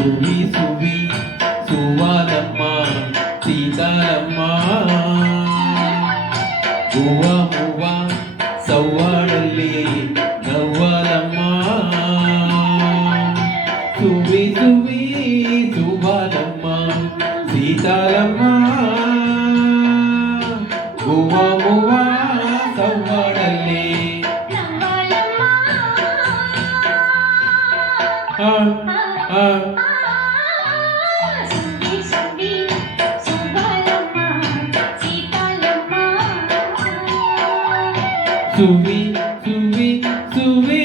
సువి సువి సువాలమ్మ సీతాలమ్మ గువ్వ మువ్వ సవ్వాడల్లి నవ్వాలమ్మ సువి సువి సువాలమ్మ సీతాలమ్మ గువ్వ మువ్వ సవ్వాడల్లి సువి సువి సువి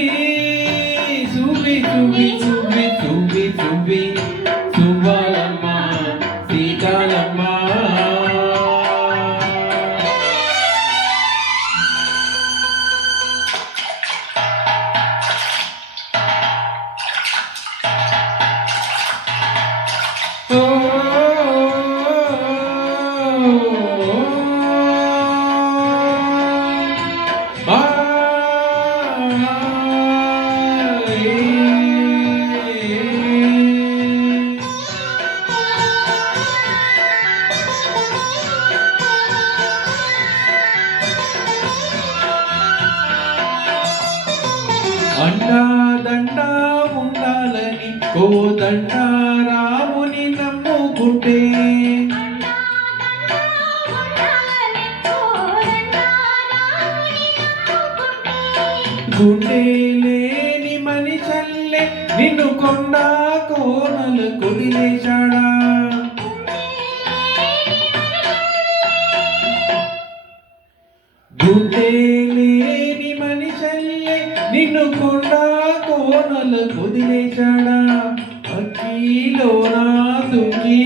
సువి సువి సువి సువి సువి సువ్వాలమ్మ సీతాలమ్మ అండా దండా ఉండాలని కోదండ రాముని నమ్ముకుంటే గుండె లేని మనిషల్లే నిన్ను కొండ కోనలు కొదిలేశాడా గుండె లేని మనిషల్లే నిన్ను కొండ కోనలు కొదిలేశాడా అక్కిలో నా దుఃఖి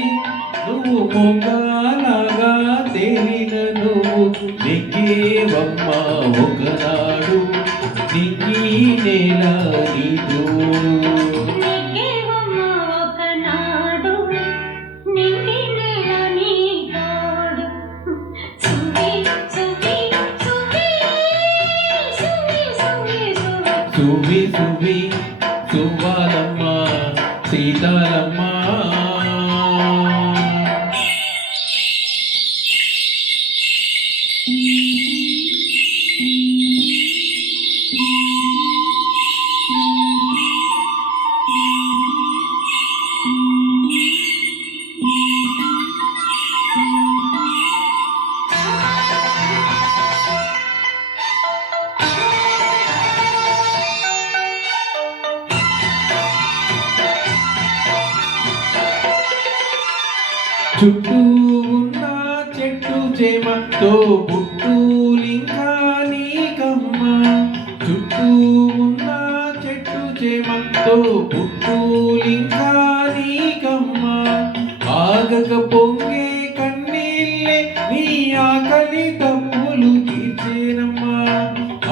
నువ్వు మొగ్గలాగా తేలిన నువ్వు నెగ్గేవమ్మ ఒకనాడు నింగి నేల నీ తోడు సువి సువి సువ్వాలమ్మ సీతాలమ్మ చుట్టూ ఉన్న చెట్టు చేమతో పుట్టూలింకా నీకమ్మ చుట్టూ ఉన్న చెట్టు చేమతో పుట్టూలింకా నీకమ్మ ఆగక పొంగే కన్నీళ్ళే నీ ఆకలి తప్పులు తీర్చేనమ్మా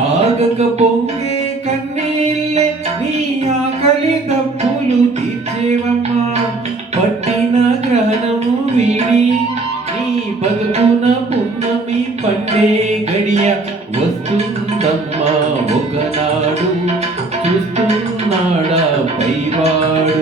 ఆగక పొంగే కన్నీళ్ళే నీ ఆకలి తప్పులు తీర్చేవమ్మా పట్టిన గ్రహణము వీడి నీ బతుకున పున్నమి పండే గడియ వస్తుందమ్మా ఒకనాడు చూస్తున్నాడా పైవాడు